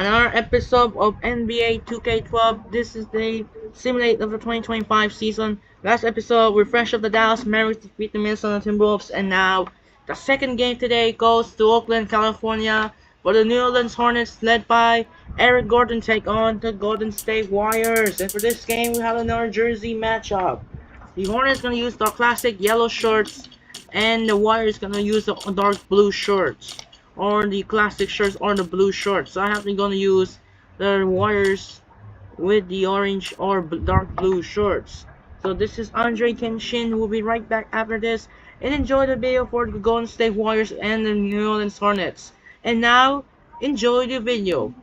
another episode of NBA 2K12. This is the simulate of the 2025 season. Last episode, refresh of the Dallas Mavericks defeat the Minnesota Timberwolves, and now the second game today goes to Oakland, California, for the New Orleans Hornets, led by Eric Gordon, take on the Golden State Warriors. And for this game, we have another jersey matchup. The Hornets gonna use the classic yellow shorts, and the Warriors gonna use the dark blue shorts, or the classic shirts, or the blue shorts. So I have to gonna use the Warriors with the orange or dark blue shorts. So this is Andre Kenshin. We'll be right back after this, and enjoy the video for the Golden State Warriors and the New Orleans Hornets. And now, enjoy the video.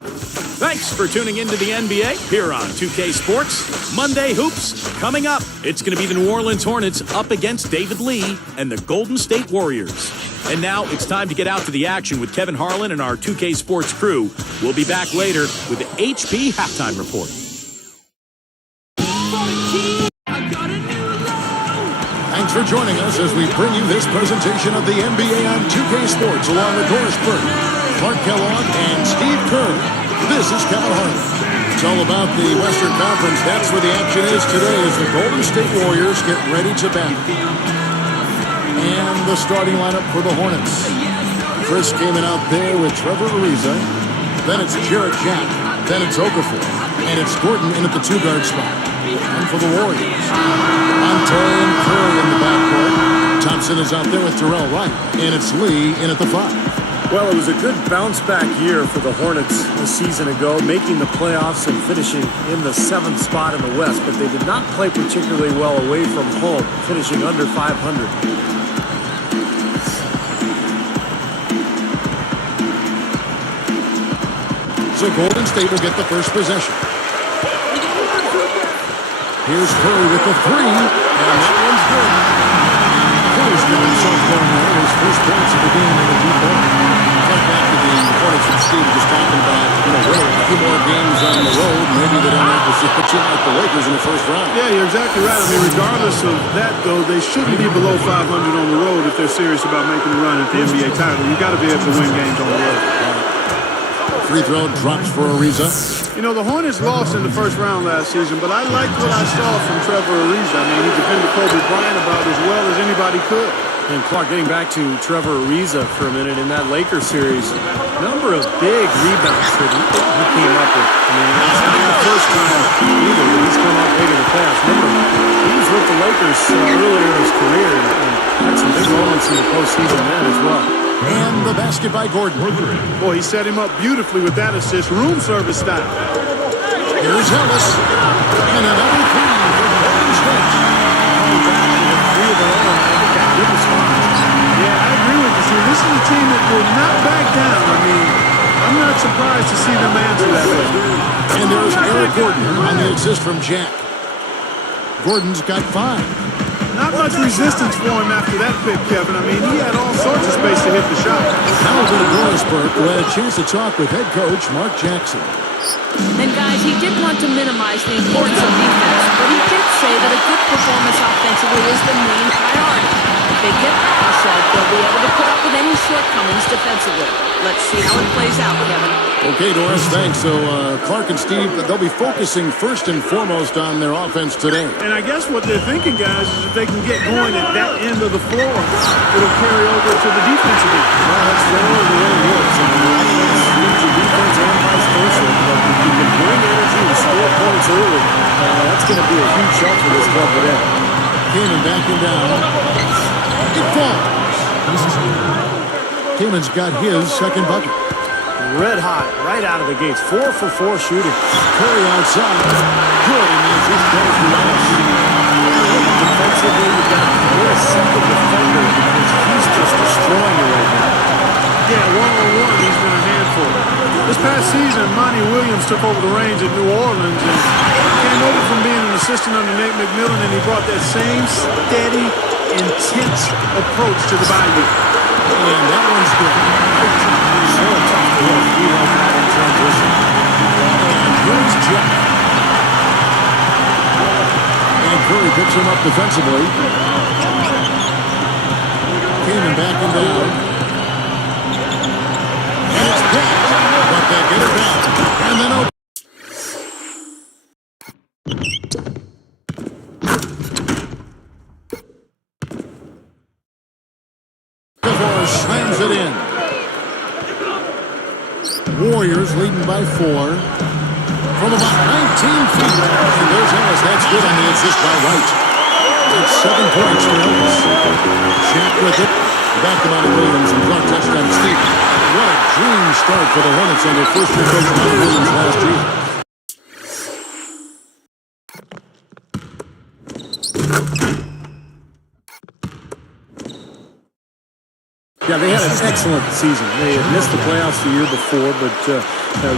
Thanks for tuning into the NBA here on 2K Sports. Monday Hoops coming up. It's going to be the New Orleans Hornets up against David Lee and the Golden State Warriors. And now it's time to get out to the action with Kevin Harlan and our 2K Sports crew. We'll be back later with the HP Halftime Report. Thanks for joining us as we bring you this presentation of the NBA on 2K Sports along with Doris Burke, Clark Kellogg, and Steve Kerr. This is Kevin Harlan. It's all about the Western Conference. That's where the action is today as the Golden State Warriors get ready to battle. And the starting lineup for the Hornets. Chris came in out there with Trevor Ariza. Then it's Jarrett Jack. Then it's Okafor. And it's Gordon in at the two-guard spot. And for the Warriors, Monte and Curry in the backcourt. Thompson is out there with Terrell Wright. And it's Lee in at the 5. Well, it was a good bounce-back year for the Hornets a season ago, making the playoffs and finishing in the 7th spot in the West, but they did not play particularly well away from home, finishing under 500. So Golden State will get the first possession. Here's Curry with the 3, and that one's good. Curry's got himself going there. His first points of the game in the deep ball. Back to the Hornets and Steve just talking about, winning a few more games on the road. Maybe they don't have to see a team like the Lakers in the first round. Yeah, you're exactly right. I mean, regardless of that, though, they shouldn't be below 500 on the road if they're serious about making a run at the NBA title. You got to be able to win games on the road. Free throw drops for Ariza. You know, the Hornets lost in the first round last season, but I liked what I saw from Trevor Ariza. I mean, he defended Kobe Bryant about as well as anybody could. And Clark, getting back to Trevor Ariza for a minute, in that Lakers series, number of big rebounds that he came up with. I mean, it's not the first time either that he's come up big in the past. Remember, he was with the Lakers earlier in his career and had some big moments in the postseason then as well. And the basket by Gordon. Boy, he set him up beautifully with that assist, room service style. Here's Ellis. And another 3 for the Golden State. Yeah, I agree with you. See, this is a team that will not back down. I mean, I'm not surprised to see them answer that way. And there's Eric Gordon on the assist from Jack. Gordon's got 5. Not much resistance for him after that pick, Kevin. I mean, he had all sorts of space to hit the shot. Now over to Dorisburg, who had a chance to talk with head coach Mark Jackson. And guys, he did want to minimize the importance of defense, but he did say that a good performance offensively is the main priority. If they get that, he said, they'll be able to put up with any shortcomings defensively. Let's see how it plays out, Kevin. Okay, Doris, thanks. So Clark and Steve, they'll be focusing first and foremost on their offense today. And I guess what they're thinking, guys, is if they can get going at that end of the floor, it'll carry over to the defensive end. Well, that's generally the way it works. I mean, offense leads to defense and vice versa. But if you can bring energy and score points early, that's going to be a huge shot for this club today. Kaman backing down. It falls. Kaman's got his second bucket. Red hot, right out of the gates. 4 for 4 shooting. Curry outside. Good, and he just goes the last. Defensively, you've got to put a second defender because he's just destroying you right now. Yeah, one-on-one, he's been a handful. This past season, Monty Williams took over the reins at New Orleans and came over from being an assistant under Nate McMillan, and he brought that same steady, intense approach to the Bayou. And that one's good. So tough to work. We like that in transition. And here's Jeff. And Curry picks him up defensively. Kaman backing down. And far, slams it in. Warriors leading by 4. From about 19 feet. And there's Ellis. That's good on the assist by Wright. That's 7 points for Ellis. Shaq with it. Back to Monty Williams and Clark touchdown to Steve. What a dream start for the Hornets under first-year coach Monty Williams last year. Yeah, they had an excellent season. They had missed the playoffs the year before, but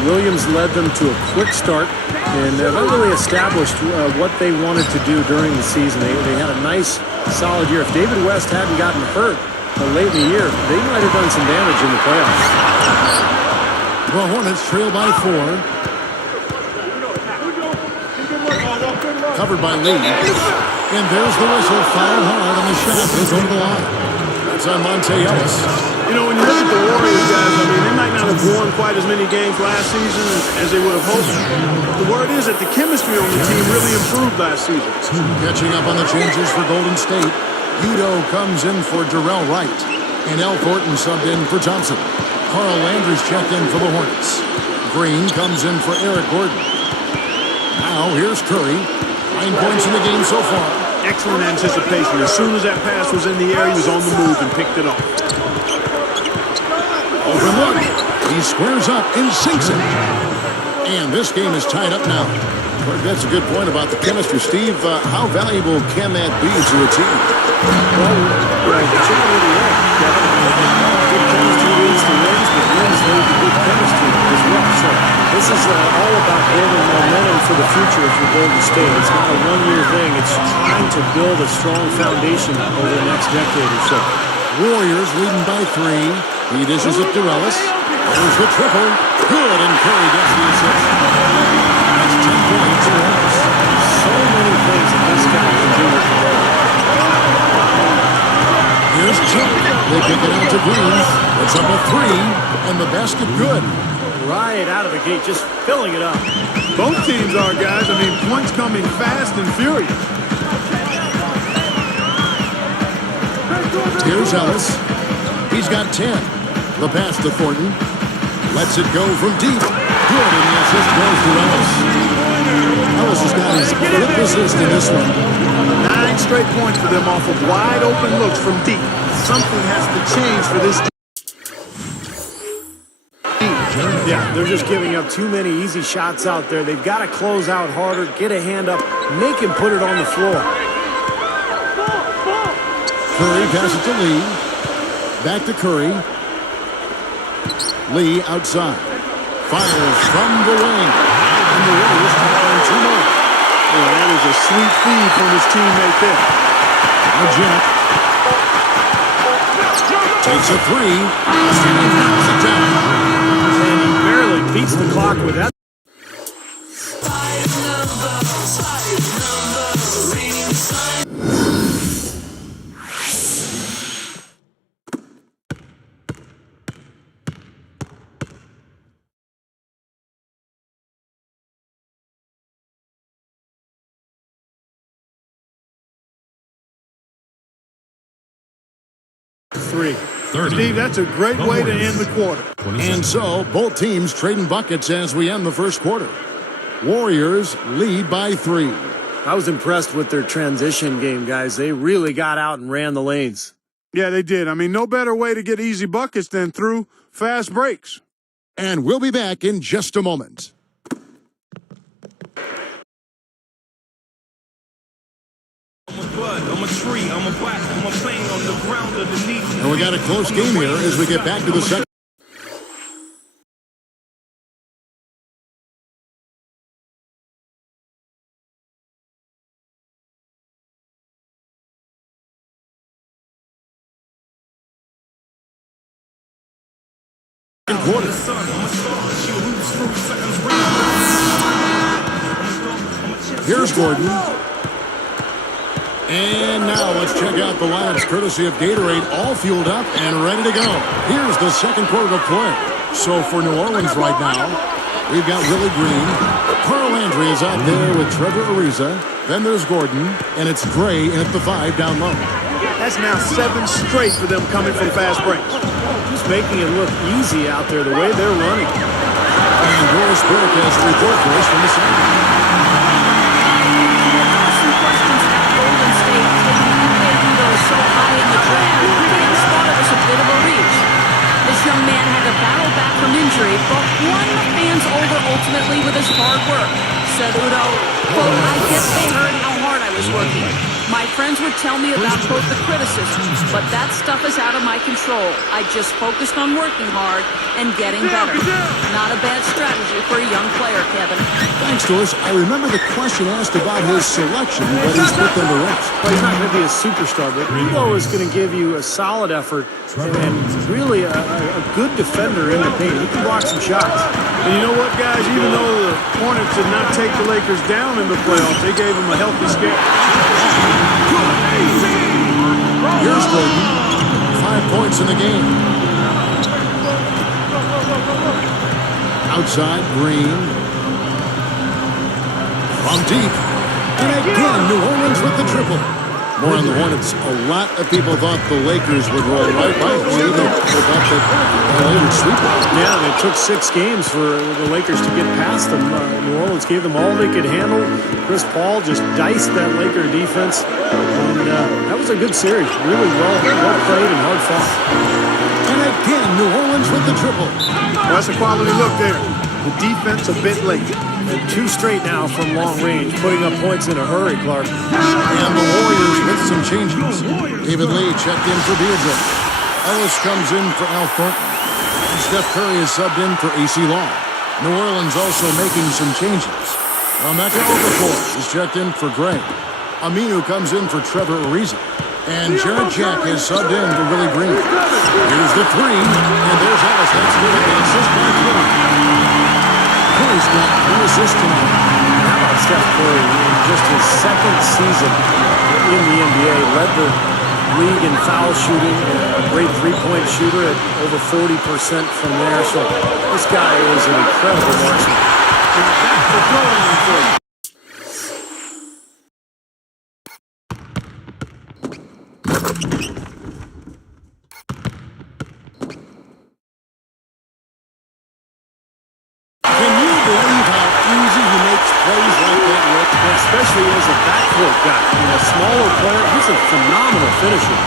Williams led them to a quick start, and that really established what they wanted to do during the season. They had a nice, solid year. If David West hadn't gotten hurt late in the year, they might have done some damage in the playoffs. The Hornets trail by 4. Covered by Lee. And there's the whistle. Foul hard on the shot. Goes over the line. That's on Monte Ellis. You know, when you look at the Warriors, guys, I mean, they might not have won quite as many games last season as they would have hoped. The word is that the chemistry on the team really improved last season. Catching up on the changes for Golden State. Udo comes in for Darrell Wright. And Al Thornton subbed in for Thompson. Carl Landry's checked in for the Hornets. Green comes in for Eric Gordon. Now here's Curry. 9 points in the game so far. Excellent anticipation. As soon as that pass was in the air, he was on the move and picked it off. Open look. He squares up and sinks it. And this game is tied up now. That's a good point about the chemistry. Steve, how valuable can that be to a team? Well, it's already there. Good chemistry leads to wins, but wins lead to good chemistry as well. So this is all about building momentum for the future of your Golden State. It's not a one-year thing. It's trying to build a strong foundation over the next decade or so. Warriors leading by 3. He dishes it to Ellis. There's the triple. Good, and Curry gets the assist. That's 10 points for Ellis. So many things that this guy can do with the ball. Here's Chuck. They kick it out to Green. It's up a 3, and the basket good. Right out of the gate, just filling it up. Both teams are, guys. I mean, points coming fast and furious. Here's Ellis. He's got 10. The pass to Thornton. Lets it go from deep. Good, and the assist goes to Ellis. Ellis has got his 5th assist in this one. 9 straight points for them off of wide open looks from deep. Something has to change for this team. Yeah, they're just giving up too many easy shots out there. They've got to close out harder, get a hand up, make him put it on the floor. Curry passes it to Lee. Back to Curry. Lee outside. Fires from the wing. And the Warriors trying 2 more. Well, that is a sweet feed from his teammate there. Now Jack takes a 3. And knocks it down. And he barely beats the clock with that. Steve, that's a great way to end the quarter. And so, both teams trading buckets as we end the first quarter. Warriors lead by 3. I was impressed with their transition game, guys. They really got out and ran the lanes. Yeah, they did. I mean, no better way to get easy buckets than through fast breaks. And we'll be back in just a moment. And we got a close game here as we get back to the second. Quarter. Here's Gordon. And now let's check out the lineups courtesy of Gatorade, all fueled up and ready to go. Here's the second quarter of play. So for New Orleans right now, we've got Willie Green. Carl Landry is out there with Trevor Ariza. Then there's Gordon, and it's Gray in at the 5 down low. That's now 7 straight for them coming from fast breaks. Just making it look easy out there, the way they're running. And Doris Burke has a report for us from the sideline. Some questions about Golden State taking Udoka so high in the draft. Fans thought it was a bit of a reach. This young man had to battle back from injury, but won the fans over ultimately with his hard work. Said Udo, quote, I guess they heard how hard I was working. My friends would tell me about, quote, the criticism, but that stuff is out of my control. I just focused on working hard and getting better. Not a bad strategy for a young player, Kevin. Thanks, Doris. I remember the question asked about his selection, but he's put them to rest. Well, he's not going to be a superstar, but Udo is going to give you a solid effort and really a good defender in the paint. He can block some shots. And you know what, guys? Even though the Hornets did not take the Lakers down in the playoffs, they gave them a healthy scare. Here's Gordon. 5 points in the game. Outside, Green. From deep. And again, New Orleans with the triple. More on the Hornets. A lot of people thought the Lakers would roll right by them. They thought that LA would sweep them. Yeah, and it took 6 games for the Lakers to get past them. New Orleans gave them all they could handle. Chris Paul just diced that Laker defense. And that was a good series. Really well played and hard fought. And again, New Orleans with the triple. Well, that's a quality look there. The defense a bit late. And 2 straight now from long range, putting up points in a hurry, Clark. And the Warriors with some changes. David Lee checked in for Beardsley. Ellis comes in for Al Thornton. Steph Curry is subbed in for AC Long. New Orleans also making some changes. Emeka Okafor is checked in for Gray. Aminu comes in for Trevor Ariza. And Jared Jack is subbed in for Willie Green. Here's the 3, and there's Ellis. That's good. The assist by Curry. Curry's got 3 assists tonight. How about Steph Curry in just his 2nd season in the NBA? Led the league in foul shooting, a great 3-point shooter at over 40% from there. So this guy is an incredible marksman. And that's the goal line for you. Especially as a backcourt guy. A smaller player, he's a phenomenal finisher.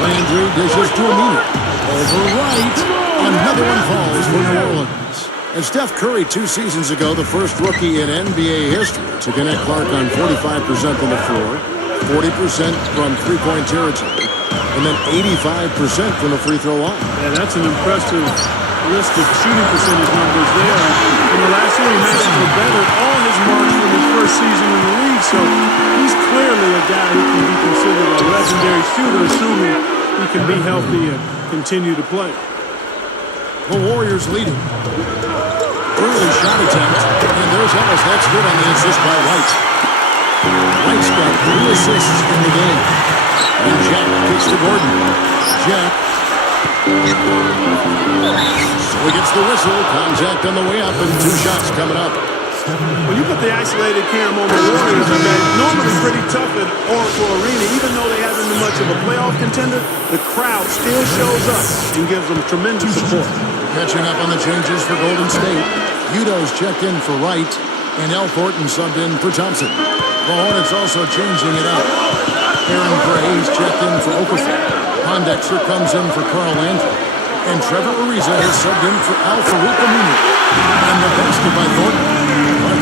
Landry dishes to Aminu. Over right. Another one falls for New Orleans. And Steph Curry 2 seasons ago, the first rookie in NBA history to connect Clark on 45% from the floor, 40% from three-point territory, and then 85% from the free throw line. Yeah, that's an impressive list of shooting percentage numbers there. Last year he managed to better all his marks from his first season in the league, so he's clearly a guy who can be considered a legendary shooter, assuming he can be healthy and continue to play. The Warriors leading. Early shot attempt, and there's Ellis. That's good on the assist by White. White's got 3 assists in the game. And Jack kicks to Gordon. Jack. So he gets the whistle. Contact on the way up, and 2 shots coming up. When you put the isolated cam on the Warriors, normally pretty tough at Oracle Arena, even though they haven't been much of a playoff contender, the crowd still shows up and gives them tremendous support. Catching up on the changes for Golden State. Udo's checked in for Wright, and Al Thornton subbed in for Thompson. The Hornets also changing it up. Aaron Gray's checked in for Okafor. Pondexter comes in for Carl Landry. And Trevor Ariza has subbed in for Al Farouk Aminu. And the basket by Thornton.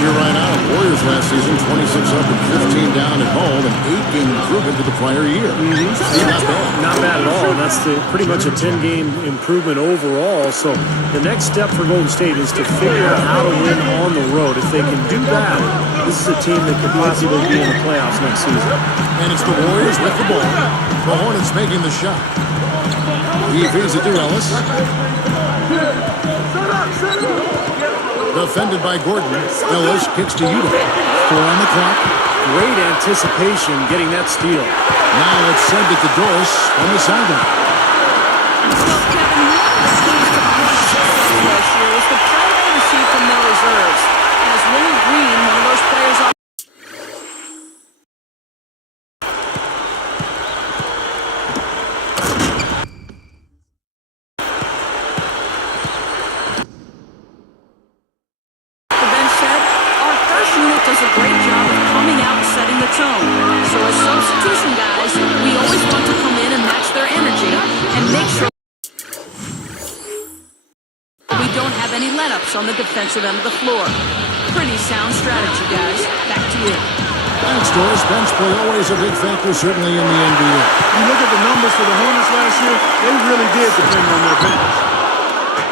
Here right now, Warriors last season, 26 up and 15 down at home, an 8-game improvement to the prior year. Not bad. Not bad at all. That's pretty much a 10-game improvement overall. So the next step for Golden State is to figure out how to win on the road. If they can do that, this is a team that could possibly be in the playoffs next season. And it's the Warriors with the ball. The Hornets making the shot. He feeds it to Ellis. Defended by Gordon. Ellis kicks to Udo. 4 on the clock. Great anticipation getting that steal. Now it's sent it to Doris on the sideline. Well, Kevin, one of the keys to the Hornets' success last year was the play they received from their reserves. As Willie Green, one of those players on and make sure we don't have any let-ups on the defensive end of the floor. Pretty sound strategy, guys. Back to you. Thanks, Doris. Bench play always a big factor, certainly in the NBA. You look at the numbers for the Hornets last year, they really did depend on their bench.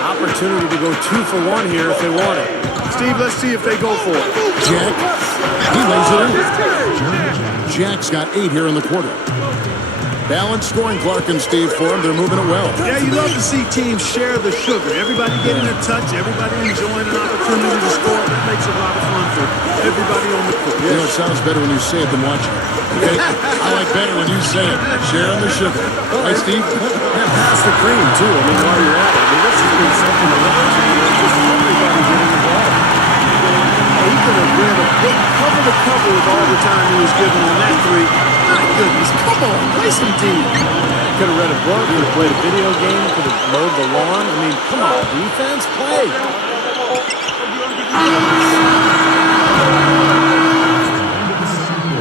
Opportunity to go 2 for 1 here if they want it. Steve, let's see if they go for it. Jack, he lays it in. Jack's got 8 here in the quarter. Balanced scoring, Clark and Steve, for him. They're moving it well. Yeah, you love to see teams share the sugar. Everybody getting a touch, everybody enjoying an opportunity to score. That makes it a lot of fun for everybody on the court. You know, it sounds better when you say it than watching it. Okay? I like better when you say it. Sharing the sugar. Right, Steve? Yeah, pass the cream, too. I mean, while you're at it. I mean, this has been something to watch. I mean, just everybody getting involved. He could have read a book cover to cover with all the time he was given on that 3. My goodness, come on, play some D. Could have read a book, could have played a video game, could have mowed the lawn. I mean, come on, defense, play.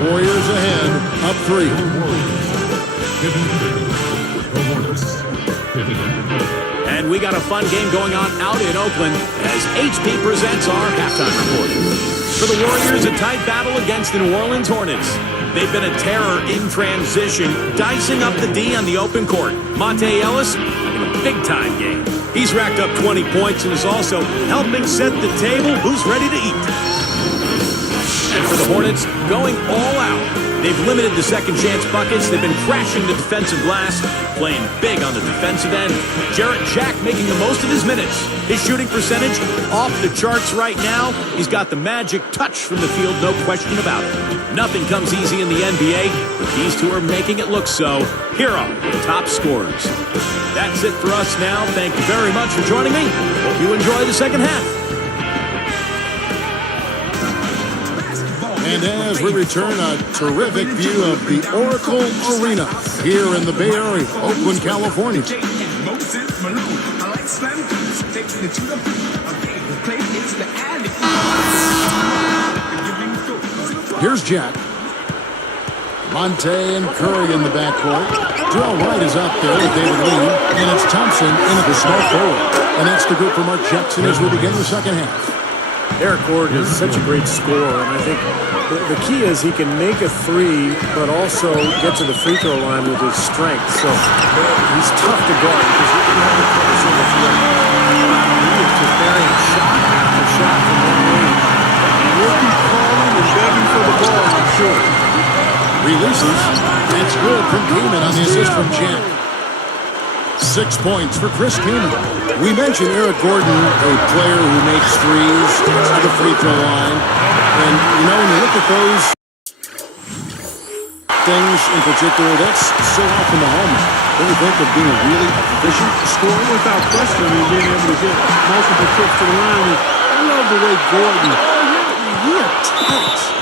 Warriors ahead, up 3. And we got a fun game going on out in Oakland as HP presents our halftime report. For the Warriors, a tight battle against the New Orleans Hornets. They've been a terror in transition, dicing up the D on the open court. Monte Ellis having a big-time game. He's racked up 20 points and is also helping set the table. Who's ready to eat? And for the Hornets, going all out. They've limited the second chance buckets. They've been crashing the defensive glass, playing big on the defensive end. Jarrett Jack making the most of his minutes. His shooting percentage off the charts right now. He's got the magic touch from the field, no question about it. Nothing comes easy in the NBA, but these two are making it look so. Here are the top scorers. That's it for us now. Thank you very much for joining me. Hope you enjoy the second half. And as we return, a terrific view of the Oracle Arena here in the Bay Area, Oakland, California. Here's Jack. Monte and Curry in the backcourt. Terrell Wright is out there with David Lee. And it's Thompson into the small forward. And that's the group for Mark Jackson as we begin the second half. Eric Gordon is such a great scorer, and I think the key is he can make a 3, but also get to the free throw line with his strength. So he's tough to guard because he can have the covers in the field. He is just burying shot after shot from one range. And we'll keep calling and begging for the ball, I'm sure. Releases. That's good from Kaman on the assist from Jack. 6 points for Chris Kaman. We mentioned Eric Gordon, a player who makes threes, gets to the free throw line. And, you know, when you look at those things in particular, that's so often the hallmark. Don't you think of being a really efficient scorer? Without question, I mean, being able to get multiple trips to the line. And I love the way Gordon, he attacks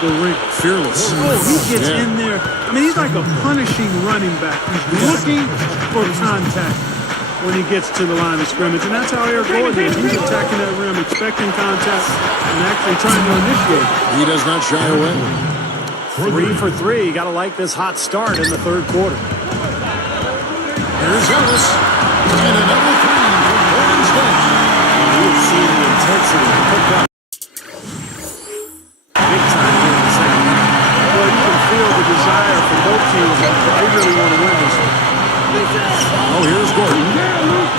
the ring. Fearless. Oh, he gets in there. I mean, he's like a punishing running back. He's looking for contact when he gets to the line of scrimmage. And that's how Eric Gordon is. He's attacking that rim, expecting contact, and actually trying to initiate. He does not shy away. 3 for 3. You got to like this hot start in the third quarter. Here's Ellis. And another 3 from Golden State. You've seen the intensity pick up big time here in the second half. Well, you can feel the desire from both teams. They really want to win this one. Oh, here's Gordon.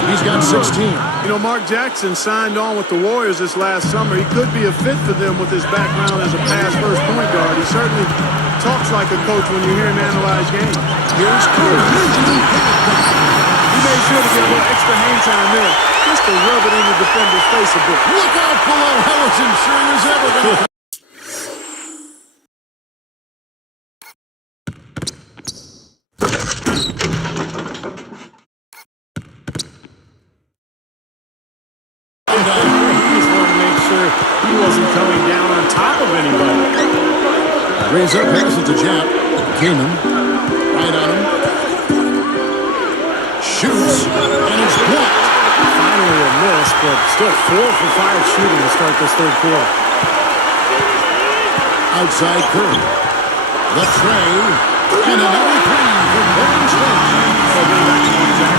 He's got 16. You know, Mark Jackson signed on with the Warriors this last summer. He could be a fit for them with his background as a pass-first point guard. He certainly talks like a coach when you hear him analyze games. Here's Curry. He made sure to get a little extra hang time there, just to rub it in the defender's face a bit. Look out below. How much sure is ever going to He wasn't coming down on top of anybody. raise up, pass it to Jack. Kaman, right on him. Shoots, and it's blocked. Finally a miss, but still 4 for 5 shooting to start this third quarter. Outside Curry. The tray, and another 3 for Golden State. So getting back to Jackson.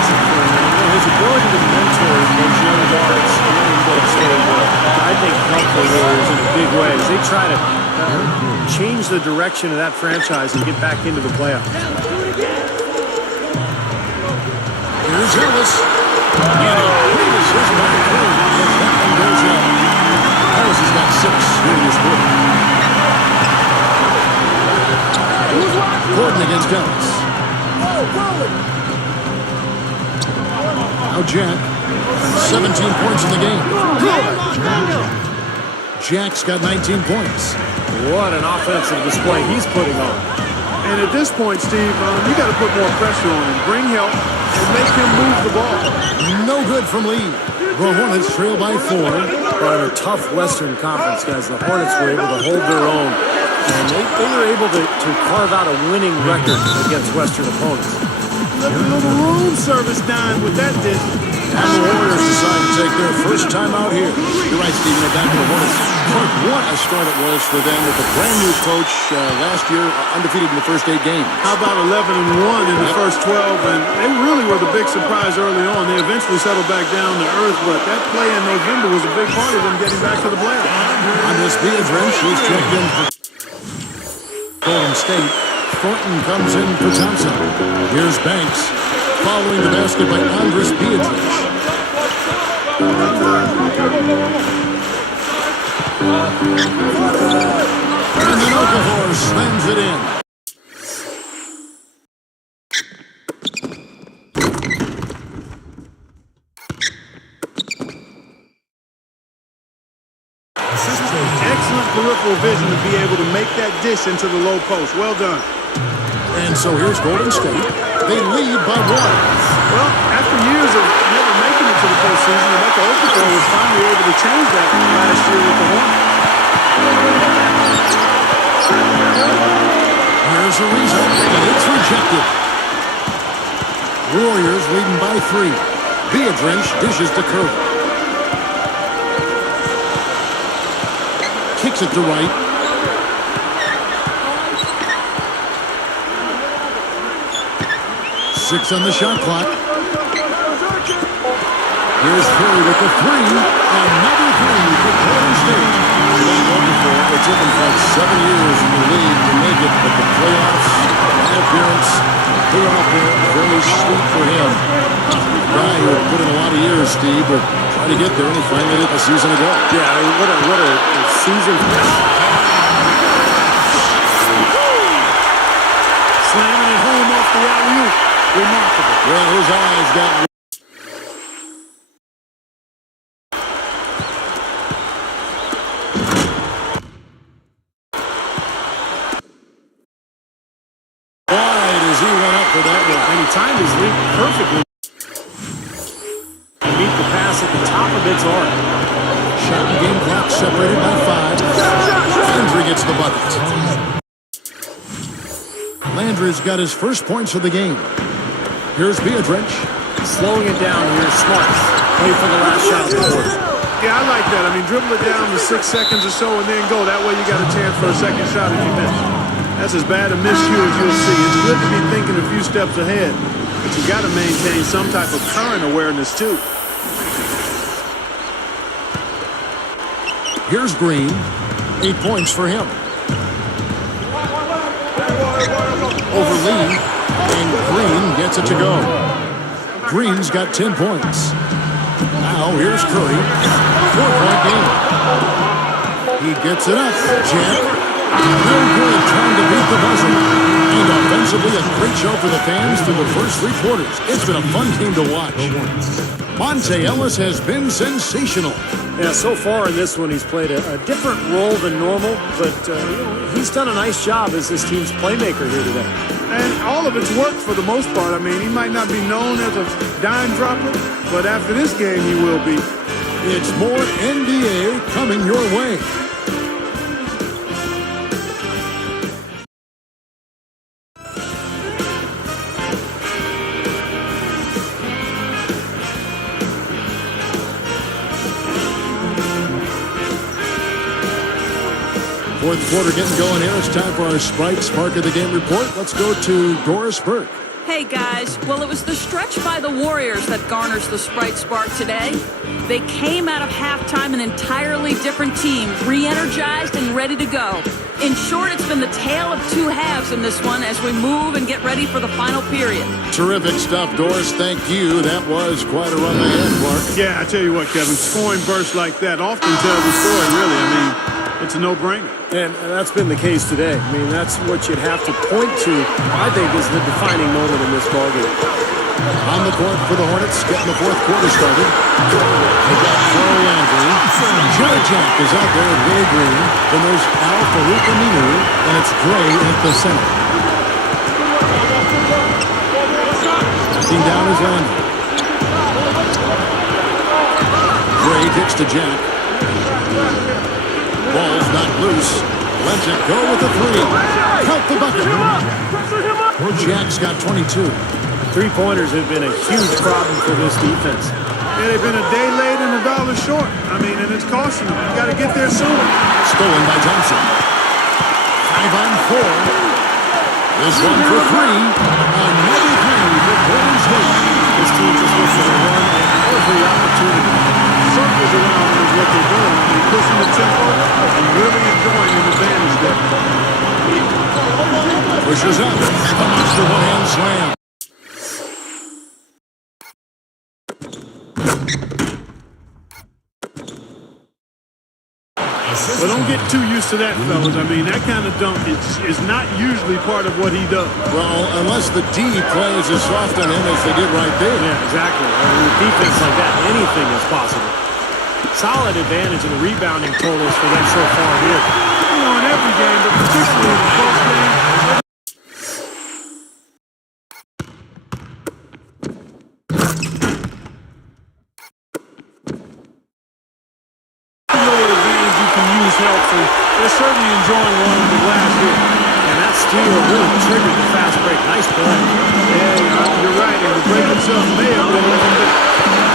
big ways. They try to change the direction of that franchise and get back into the playoffs. Here's Ellis. And he finishes by three. That one goes up. Ellis has got 6 here in this quarter. Gordon against Ellis. Now Jack. 17 points in the game. Jack's got 19 points. What an offensive display he's putting on. And at this point, Steve, you got to put more pressure on him. Bring help and make him move the ball. No good from Lee. The Hornets trail by 4. But in a tough Western Conference, guys, the Hornets were able to hold their own. And they were able to carve out a winning record against Western opponents. Look at little room service dime with that dish. And the Warriors decide to take their first time out here. You're right, Stephen. They're back to the Hornets. Clark, what a start it was for them with a brand-new coach last year, undefeated in the first 8 games. How about 11-1 in the first 12? And they really were the big surprise early on. They eventually settled back down to earth, but that play in November was a big part of them getting back to the playoffs. Andres Beatrice is checked in for Golden State. Thornton comes in for Thompson. Here's Banks. Following the basket by Andres Beatrice. And then Okafor slams it in. Excellent peripheral vision to be able to make that dish into the low post. Well done. And so here's Golden State. They lead by 1. Well, after years of never making it to the postseason, Emeka Okafor was finally able to change that last year with the Hornets. Here's Ariza, and it's rejected. Warriors leading by 3. Beatrice dishes to Curry. Kicks it to right. Six on the shot clock. Here's Curry with the 3. Another 3 for Golden State. It took him like 7 years in the league to make it, but the playoffs, that appearance, playoff here, very sweet for him. A guy who had put in a lot of years, Steve, but trying to get there, and he finally did a season ago. Yeah, I mean, what a season. Slamming it home off the alley-oop. Remarkable. Well, his eyes got... wide as he went up for that one. And he timed his leap perfectly. He beat the pass at the top of its arc. Shot and game clock separated by 5. Landry gets the bucket. Landry's got his first points of the game. Here's Beatrice. Slowing it down here, smart. Wait for the last shot of the quarter. Yeah, I like that. I mean, dribble it down to 6 seconds or so and then go. That way you got a chance for a second shot if you miss. That's as bad a miscue as you'll see. It's good to be thinking a few steps ahead, but you got to maintain some type of current awareness too. Here's Green. 8 points for him. Over Lee, and Green gets it to go. Green's got 10 points. Now here's Curry. 4-point game. He gets it up. Jack. No good trying to beat the buzzer. And offensively, a great show for the fans through the first 3 quarters. It's been a fun game to watch. Monte Ellis has been sensational. Yeah, so far in this one, he's played a different role than normal, but he's done a nice job as this team's playmaker here today. And all of it's worked for the most part. I mean, he might not be known as a dime dropper, but after this game, he will be. It's more NBA coming your way. Fourth quarter getting going here. It's time for our Sprite Spark of the Game report. Let's go to Doris Burke. Hey guys, well it was the stretch by the Warriors that garners the Sprite Spark today. They came out of halftime an entirely different team, re-energized and ready to go. In short, it's been the tale of two halves in this one as we move and get ready for the final period. Terrific stuff, Doris. Thank you. That was quite a run they had, Clark. Yeah, I tell you what, Kevin, scoring bursts like that often tell the story, really. I mean, it's a no-brainer. And that's been the case today. I mean, that's what you'd have to point to, I think, is the defining moment in this ballgame. On the court for the Hornets, getting the fourth quarter started. They got Carl Landry. Jerry Jack is out there with Willie Green. Then there's Al Farouk Aminu, and it's Gray at the center. Backing down is Landry. Gray kicks to Jack. Ball's not loose. Lets it go with the three. Count the bucket. Jack's got 22. Three-pointers have been a huge problem for this defense. Yeah, they've been a day late and $1 short. I mean, and it's costing them. You got to get there sooner. Stolen by Thompson. 5 on 4. This one for 3. Another 3 for Golden State. This team just looks to run at every opportunity. Circles around is what they're doing. I mean, pushing the tempo and really enjoying an advantage there. Pushes up. Comes to one-hand slam. Well, don't get too used to that, fellas. I mean, that kind of dunk is not usually part of what he does. Well, unless the D plays as soft on him as they did right there. Yeah, exactly. I mean, with defense like that, anything is possible. Solid advantage in the rebounding totals for them so far here. You know, in every game, but particularly in the close game. Helpful. They're certainly enjoying one of the glass here. And that steal really triggered the fast break. Nice play. Yeah, you're right. And the break itself may have been even bigger.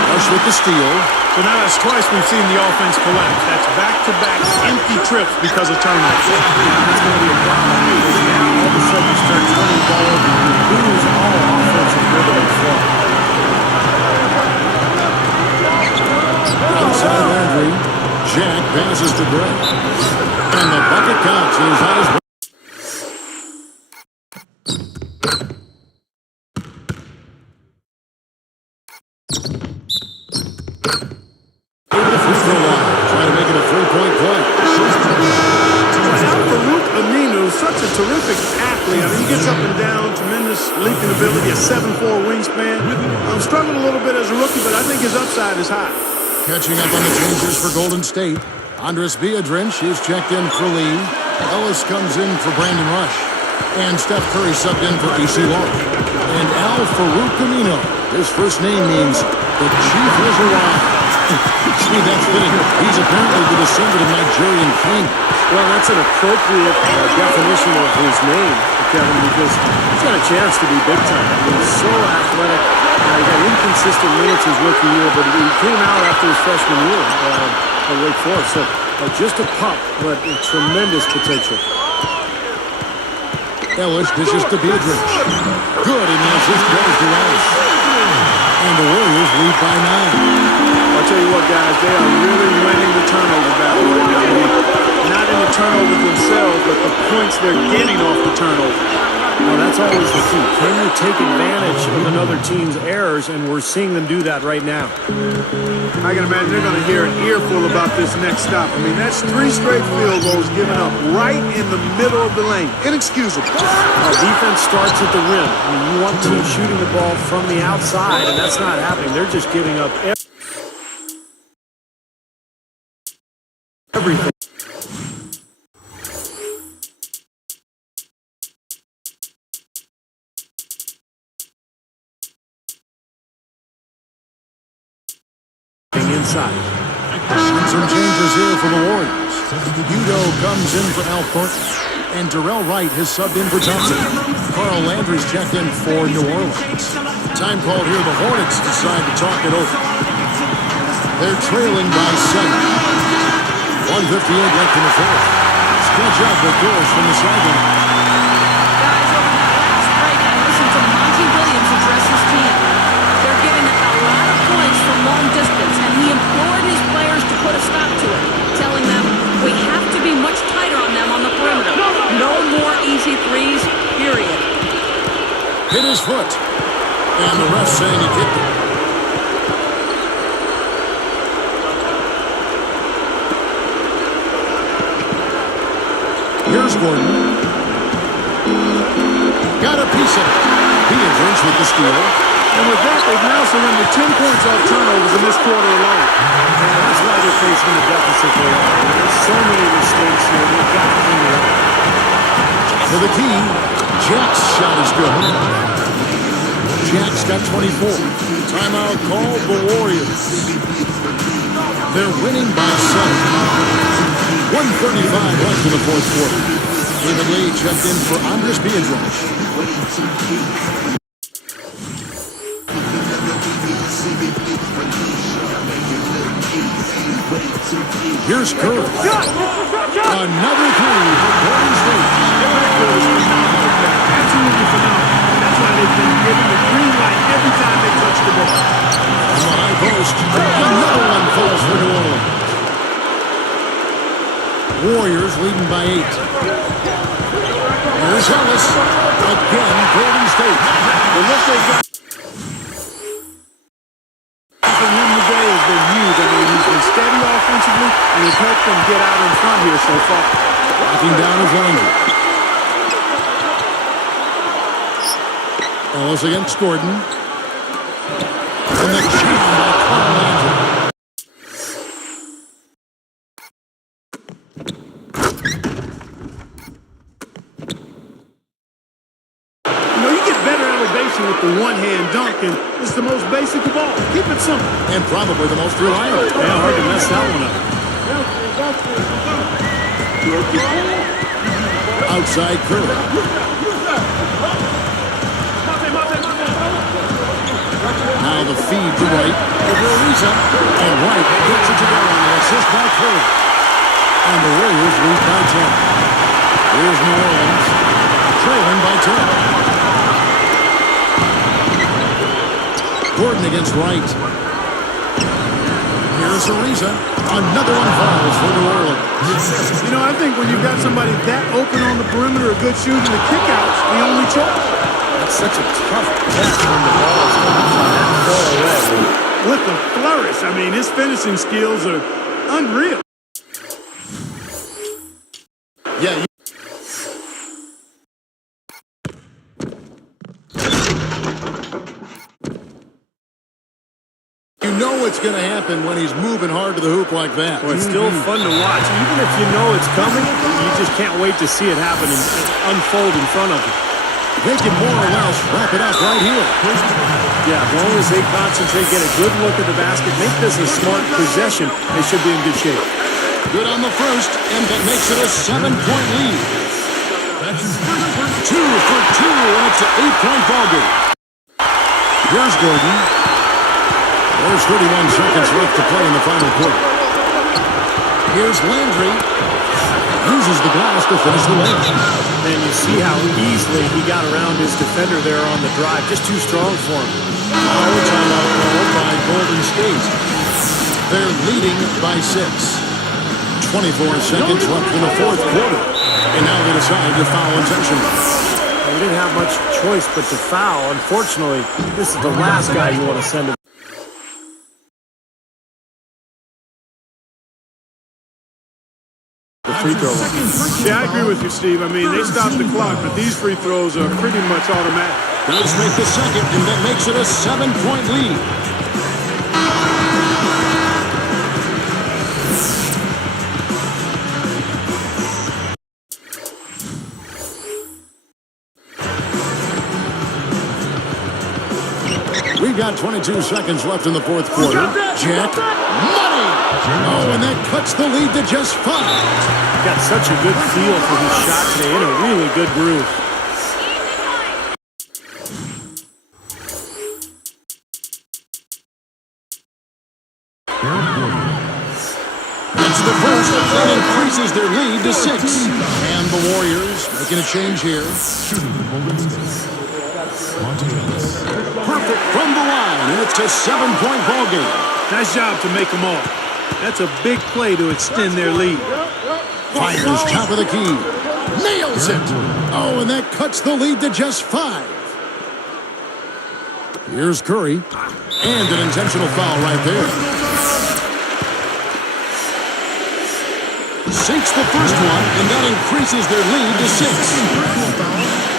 Rush with the steal. So now that's twice we've seen the offense collapse. That's back-to-back empty trips because of turnovers. Yeah, that's going to be a problem. Because now all of a sudden you start turning the ball over. You lose all offensive rhythm and flow. Outside Landry. Jack passes to Gray. And the bucket counts. His eyes. The free throw line. Trying to make it a three-point play. Farouk Aminu, such a terrific athlete. I mean, he gets up and down, tremendous leaping ability, a 7'4" wingspan. Struggled a little bit as a rookie, but I think his upside is high. Catching up on the changes for Golden State. Andres Biedrins is checked in for Lee. Ellis comes in for Brandon Rush. And Steph Curry subbed in for AC Long. And Al Farouk Aminu. His first name means the chief has arrived. Gee, that's fitting. He's apparently the descendant of Nigerian king. Well, that's an appropriate definition of his name, Kevin, because he's got a chance to be big time. He's so athletic. He got inconsistent minutes his rookie year, but he came out after his freshman year at Wake Forest. So just a pup, but tremendous potential. Ellis dishes to Biedrins. Good, and the assist goes to Ellis. And the Warriors lead by 9. I'll tell you what, guys, they are really winning the turnover battle right now. I mean, not in the turnovers themselves, but the points they're getting off the turnover. Well, that's always the key. Can you take advantage of another team's errors? And we're seeing them do that right now. I can imagine they're going to hear an earful about this next stop. I mean, that's 3 straight field goals given up right in the middle of the lane. Inexcusable. Defense starts at the rim. I mean, you want teams shooting the ball from the outside, and that's not happening. They're just giving up everything. Inside. Some changes here for the Warriors. Udo comes in for Al Thornton. And Darrell Wright has subbed in for Thompson. Carl Landry's checked in for New Orleans. Time called here. The Hornets decide to talk it over. They're trailing by 7. 1:58 left in the fourth. Stretch out the doors from the sideline. Guys, over that last break, I listened to Monty Williams And the ref saying he kicked it. Here's Gordon. Got a piece of it. He and Lynch with the steal. And with that, they've now surrendered 10 points off turnovers in this quarter alone. And that's why they're facing a deficit they are. There's so many mistakes here. They've got to clean it up. For the key, Jack's shot is good. Jack's got 24. Timeout called the Warriors. They're winning by 7. 1:35 left in the fourth quarter. David Lee checked in for Andres Piedrash. Here's Curry. Another three for Golden State. Absolutely phenomenal. That's why they've been given the green light every time they touch the ball. On the high post, another one falls for New Orleans. Warriors leading by 8. Here's Ellis. Again, Golden State. Well, what they got from him today has been huge. I mean, he's been steady offensively, and he's helped them get out in front here so far. Knocking down his Landry. Ellis against Gordon. And the jam by Carl Landry. With the one-hand dunk, and it's the most basic of all. Keep it simple. And probably the most reliable. Yeah, hard to mess that one up. Outside Curry. Now the feed to White. Over Ariza. And White gets it to go on the assist by Curry. And the Warriors lead by 10. Here's New Orleans. Trailing by 10. Gordon against Wright. Here's Ariza. Another one falls for New Orleans. You know, I think when you've got somebody that open on the perimeter, a good shooting, the kick-out's the only choice. That's such a tough catch when the ball is coming from that far away. With the flourish, I mean, his finishing skills are unreal. Yeah. You know what's going to happen when he's moving hard to the hoop like that. Well, it's still fun to watch. Even if you know it's coming, you just can't wait to see it happen and unfold in front of you. They can more or less wrap it up right here. Yeah, as long as they concentrate, get a good look at the basket, make this a smart possession, they should be in good shape. Good on the first, and that makes it a 7-point lead. 2 for 2, and it's an 8-point ballgame. Here's Gordon. There's 31 seconds left to play in the final quarter. Here's Landry. Uses the glass to finish the layup. And you see how easily he got around his defender there on the drive. Just too strong for him. Now a timeout called by Golden State. They're leading by 6. 24 seconds left in the fourth quarter. And now they decide to foul intentionally. He didn't have much choice but to foul. Unfortunately, this is the last guy you want to send to the free throw line. Yeah, I agree with you, Steve. I mean, they stopped the clock, but these free throws are pretty much automatic. Does make the second, and that makes it a 7-point lead. We've got 22 seconds left in the fourth quarter. Jack, money! Oh, and that cuts the lead to just 5. Got such a good feel for his shot today, in a really good groove. That's the first. That increases their lead to 6. And the Warriors making a change here. Perfect from the line, and it's a 7-point ballgame. Nice job to make them all. That's a big play to extend their lead. Fires top of the key. Nails it. Oh, and that cuts the lead to just 5. Here's Curry. And an intentional foul right there. Sinks the first one, and that increases their lead to 6.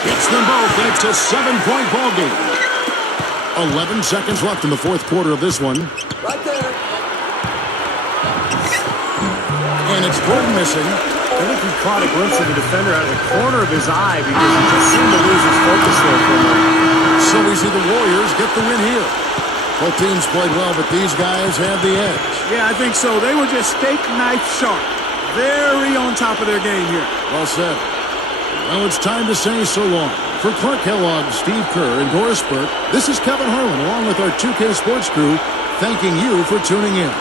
It's them both, and it's a 7-point ball game. 11 seconds left in the fourth quarter of this one. Right there. And it's Gordon missing. I think he caught a glimpse of the defender out of the corner of his eye because he just seemed to lose his focus there for a moment. So we see the Warriors get the win here. Both teams played well, but these guys have the edge. Yeah, I think so. They were just steak knife sharp. Very on top of their game here. Well said. Well, it's time to say so long. For Clark Kellogg, Steve Kerr, and Doris Burke, this is Kevin Harlan along with our 2K Sports crew thanking you for tuning in.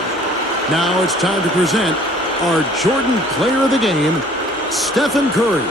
Now it's time to present our Jordan Player of the Game, Stephen Curry.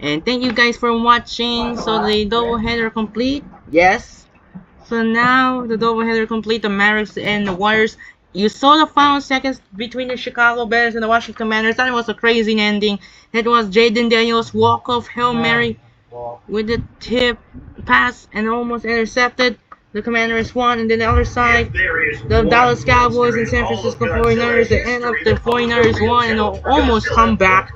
And thank you guys for watching. So the doubleheader complete. Yes. So now the doubleheader complete. The Mavericks and the Warriors. You saw the final seconds between the Chicago Bears and the Washington Commanders. That was a crazy ending. It was Jaden Daniels' walk-off Hail Mary with the tip pass and almost intercepted. The Commanders won, and then the other side, the Dallas Cowboys and San Francisco 49ers, the end of the 49ers won and almost come back.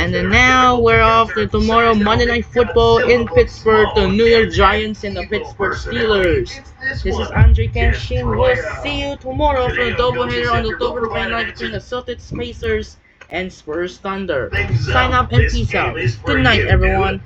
And then now we're off to tomorrow Monday Night Football in Pittsburgh, the New York Giants and the Pittsburgh Steelers. This is Andre Kenshin. We'll see you tomorrow for a doubleheader on October 29th between the Celtics, Pacers, and Spurs Thunder. Sign up and peace out. Good night, everyone.